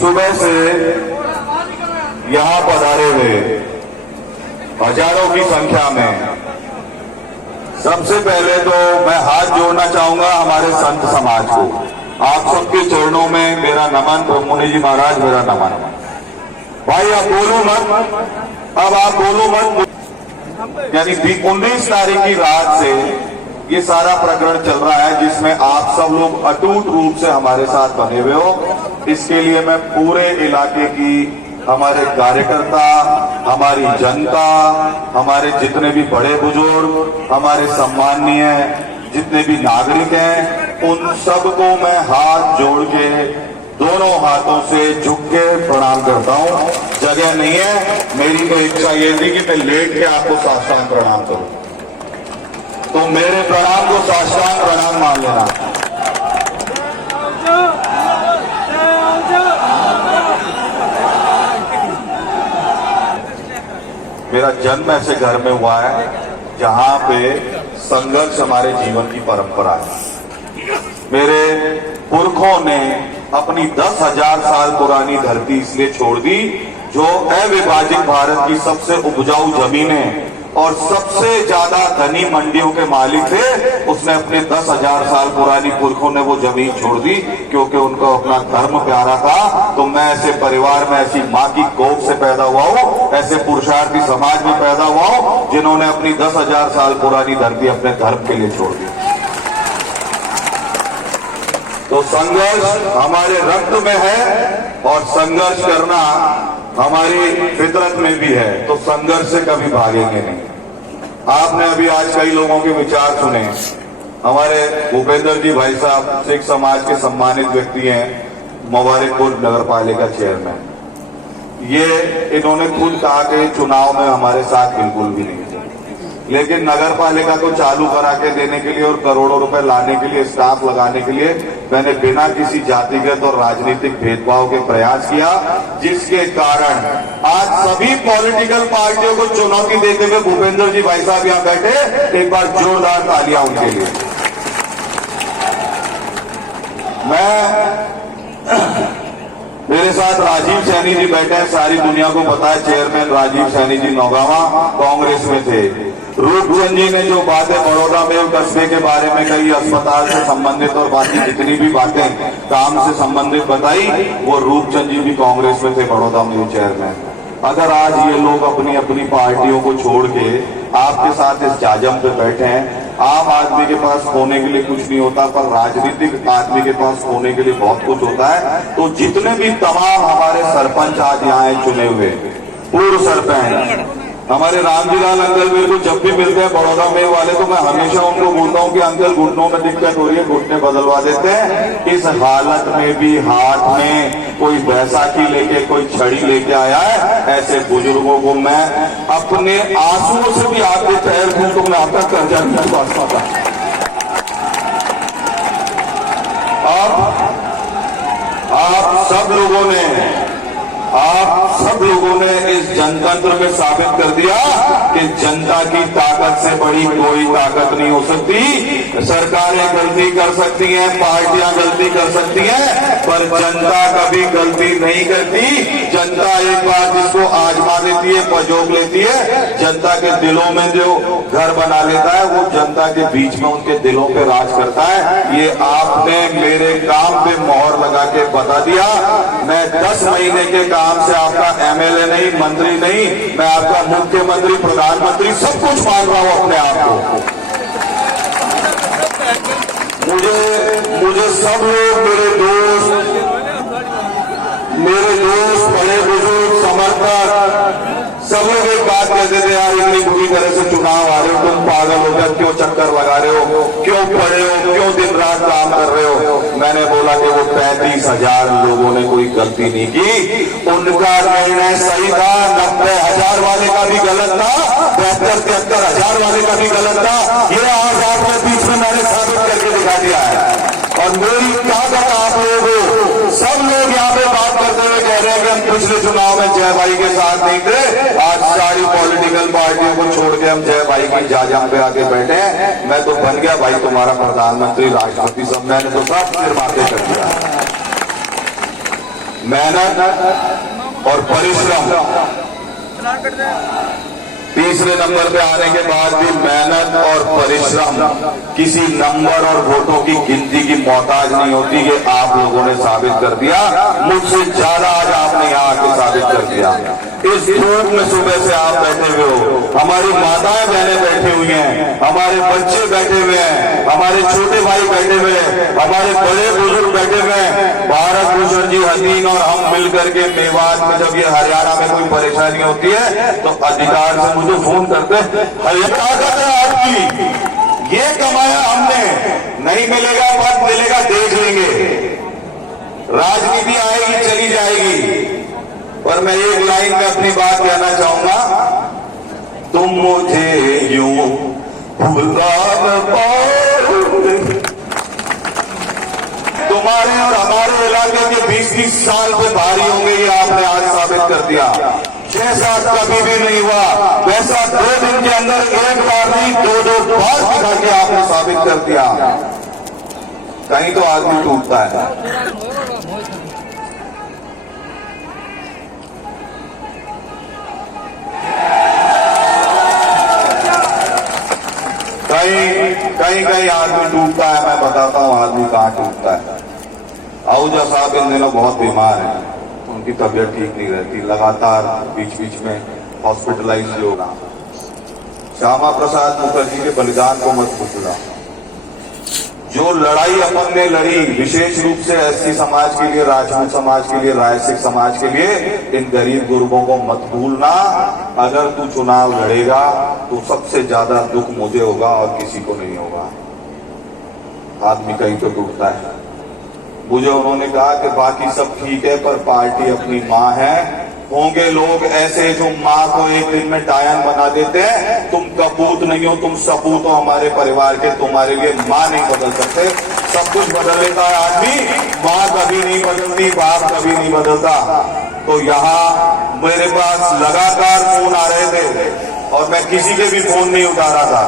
सुबह से यहाँ पधारे हुए हजारों की संख्या में सबसे पहले तो मैं हाथ जोड़ना चाहूंगा हमारे संत समाज को। आप सबके चरणों में मेरा नमन। ब्रह्ममुनि जी महाराज मेरा नमन। भाई आप बोलो मत, अब आप बोलो मत। यानी 19 तारीख की रात से ये सारा प्रकरण चल रहा है जिसमें आप सब लोग अटूट रूप से हमारे साथ बने हुए हो। इसके लिए मैं पूरे इलाके की, हमारे कार्यकर्ता, हमारी जनता, हमारे जितने भी बड़े बुजुर्ग, हमारे सम्माननीय जितने भी नागरिक हैं, उन सबको मैं हाथ जोड़ के दोनों हाथों से झुक के प्रणाम करता हूं। जगह नहीं है, मेरी तो इच्छा ये थी कि मैं लेट के आपको साष्टांग प्रणाम करूं, तो मेरे प्रणाम को साष्टांग प्रणाम मान लेना। मेरा जन्म ऐसे घर में हुआ है जहां पे संघर्ष हमारे जीवन की परंपरा है। मेरे पुरखों ने अपनी 10,000 साल पुरानी धरती इसलिए छोड़ दी जो अविभाजित भारत की सबसे उपजाऊ जमीनें और सबसे ज्यादा धनी मंडियों के मालिक थे। उसने अपने 10,000 साल पुरानी पुरखों ने वो जमीन छोड़ दी क्योंकि उनको अपना धर्म प्यारा था। तो मैं ऐसे परिवार में, ऐसी माँ की कोख से पैदा हुआ हूँ, ऐसे पुरुषार्थी समाज में पैदा हुआ हूँ जिन्होंने अपनी 10,000 साल पुरानी धरती अपने धर्म के लिए छोड़ दी। तो संघर्ष हमारे रक्त में है और संघर्ष करना हमारी फितरत में भी है, तो संघर्ष से कभी भागेंगे नहीं। आपने अभी आज कई लोगों के विचार सुने। हमारे भूपेंद्र जी भाई साहब सिख समाज के सम्मानित व्यक्ति हैं, मुबारकपुर नगर पालिका चेयरमैन। ये इन्होंने खुद कहा कि चुनाव में हमारे साथ बिल्कुल भी नहीं थे, लेकिन नगर पालिका को चालू करा के देने के लिए और करोड़ों रुपए लाने के लिए, स्टाफ लगाने के लिए मैंने बिना किसी जातिगत और राजनीतिक भेदभाव के प्रयास किया, जिसके कारण आज सभी पॉलिटिकल पार्टियों को चुनौती देते हुए भूपेंद्र जी भाई साहब यहां बैठे। एक बार जोरदार तालियां उनके लिए। मेरे साथ राजीव सैनी जी बैठे हैं, सारी दुनिया को पता है चेयरमैन राजीव सैनी जी नौगावा कांग्रेस में थे। रूपचंद जी ने जो बातें बड़ौदा में कस्बे के बारे में कही, अस्पताल से संबंधित और बाकी जितनी भी बातें काम से संबंधित बताई, वो रूपचंद जी भी कांग्रेस में थे, बड़ौदा में चेयरमैन। अगर आज ये लोग अपनी अपनी पार्टियों को छोड़ के आपके साथ इस जाजम पे बैठे हैं, आम आदमी के पास खोने के लिए कुछ नहीं होता, पर राजनीतिक आदमी के पास खोने के लिए बहुत कुछ होता है। तो जितने भी तमाम हमारे सरपंच आज यहाँ हैं चुने हुए, पूर्व सरपंच हमारे रामजीलाल अंकल मेरे को जब भी मिलते हैं बड़ौदा में वाले, तो मैं हमेशा उनको बोलता हूँ कि अंकल घुटनों में दिक्कत हो रही है, घुटने बदलवा देते हैं। इस हालत में भी हाथ में कोई बैसाखी लेके, कोई छड़ी लेके आया है। ऐसे बुजुर्गों को मैं अपने आंसुओं से भी आपके पैर दूं तो मैं आपका कर्जा नहीं चुका पाता। आप सब लोगों ने इस जनतंत्र में साबित कर दिया कि जनता की ताकत से बड़ी कोई ताकत नहीं हो सकती। सरकारें गलती कर सकती हैं, पार्टियां गलती कर सकती हैं, पर जनता कभी गलती नहीं करती। जनता एक बार जिसको आजमा लेती है, पजोग लेती है, जनता के दिलों में जो घर बना लेता है, वो जनता के बीच में उनके दिलों पे राज करता है। ये आपने मेरे काम पे मोहर लगा के बता दिया। मैं 10 महीने के काम से आपका एमएलए नहीं, मंत्री नहीं, मैं आपका मुख्यमंत्री, प्रधानमंत्री सब कुछ मान रहा हूं अपने आप को। मुझे सब लोग, मेरे दोस्त, बड़े बुजुर्ग, समर्थक, सब लोग एक बात कहते थे, यार इतनी बुरी तरह से चुनाव आ रहे हो, तुम पागल हो गए, क्यों चक्कर लगा रहे हो, क्यों पढ़े हो, क्यों दिन रात काम कर रहे हो। मैंने बोला कि वो 35,000 लोगों ने कोई गलती नहीं की, उनका निर्णय सही था। 90,000 वाले का भी गलत था, 72-73,000 वाले का भी गलत था। ये आज आपके बीच में मैंने साबित करके दिखा दिया है। और मेरी ताकत आप लोग हो। सब लोग यहाँ पे बात करते हुए कह रहे हैं कि हम पिछले चुनाव में जय भाई के साथ नहीं थे, आज सारी पॉलिटिकल पार्टियों को छोड़ के हम जय भाई की जाजम पे आके बैठे हैं। मैं तो बन गया भाई तुम्हारा प्रधानमंत्री, राष्ट्रपति, सब मैंने तो सब सिर माथे कर दिया। मेहनत और परिश्रम, तीसरे नंबर पे आने के बाद भी मेहनत और परिश्रम किसी नंबर और वोटों की गिनती की मोहताज नहीं होती। ये आप लोगों ने साबित कर दिया, मुझसे ज्यादा आज आपने यहाँ आके साबित कर दिया। इस धूप में सुबह से आप बैठे हुए हो, हमारी माताएं बहनें बैठी हुई हैं, हमारे बच्चे बैठे हुए हैं, हमारे छोटे भाई बैठे हुए हैं, हमारे बड़े बुजुर्ग बैठे हुए हैं। भारत भूषण जी हसीन और हम मिलकर के मेवात में जब ये हरियाणा में कोई परेशानी होती है तो अधिकार से मुझे फोन करते हैं, ताकत है आपकी, ये कमाया हमने, नहीं मिलेगा पद मिलेगा देख लेंगे। राजनीति आएगी चली जाएगी, पर मैं एक लाइन में अपनी बात कहना चाहूंगा, तुम मुझे यूं भुला न पाओगे। तुम्हारे और हमारे इलाके के 20-20 साल से भारी होंगे, ये आपने आज साबित कर दिया। जैसा कभी भी नहीं हुआ वैसा 2 दिन के अंदर एक बार नहीं 2-2 बार दिखा के आपने साबित कर दिया। कहीं तो आदमी टूटता है। कहीं आदमी टूटता है। मैं बताता हूं आदमी कहां टूटता है। आहूजा साहब इन दिनों बहुत बीमार हैं, उनकी तबीयत ठीक नहीं रहती, लगातार बीच बीच में हॉस्पिटलाइज होगा। श्यामा प्रसाद मुखर्जी के बलिदान को मत भूलना। जो लड़ाई अपन ने लड़ी विशेष रूप से एससी समाज के लिए, राजपूत समाज के लिए, रायसिक समाज के लिए, इन गरीब गुरबों को मत भूलना। अगर तू चुनाव लड़ेगा तो सबसे ज्यादा दुख मुझे होगा और किसी को नहीं होगा। आदमी कहीं तो टूटता है। मुझे उन्होंने कहा कि बाकी सब ठीक है पर पार्टी अपनी माँ है। होंगे लोग ऐसे जो माँ को एक दिन में डायन बना देते हैं। तुम कपूत नहीं हो, तुम सपूत हो हमारे परिवार के, तुम्हारे लिए माँ नहीं बदल सकते। सब कुछ बदल लेता है आदमी, माँ कभी नहीं बदलती, बाप कभी नहीं बदलता। तो यहाँ मेरे पास लगातार फोन आ रहे थे और मैं किसी के भी फोन नहीं उठा रहा था।